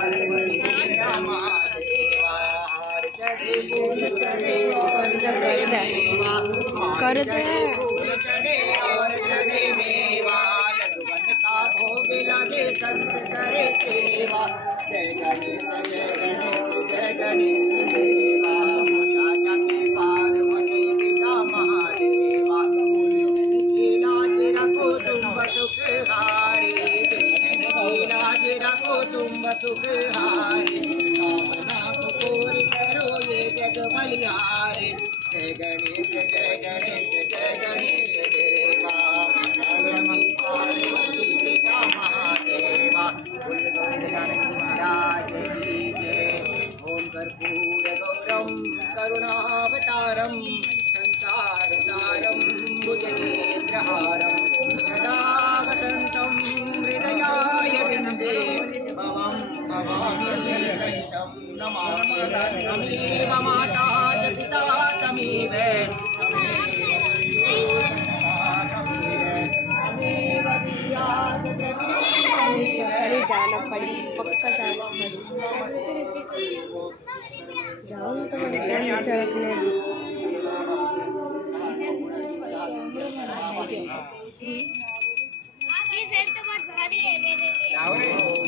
पार्वती महादेवा हार चढ़े फूल चढ़े और चढ़े मेवा कर दे फूल चढ़े और चढ़े मेवा लघुवन का भोग लगे संत करे सेवा जय गणेश जय गणेश जय गणेश देवा माता जाके पार्वती पिता महादेवा लाज रखो तुम सुख हारी लाज रखो तुम सुख हारी कामना पूरी करो ये जग बलिहारी जय गणेश जय गणेश जय गणेश देवा पार्वती पिता महादेवा महाराज की जय ओम कर्पूर गौरम करुणावतारम संसार सारम भुजगेन्द्रहारम सदा वसंतम हृदयाय विन्दे भवं भवामि सहितं नमामि तमेव माता च पिता तमेव जाना पड़ी पक्का जाना पड़ी जाऊँ तो मैंने ये सेट तो बहुत भारी है मेरे लिए।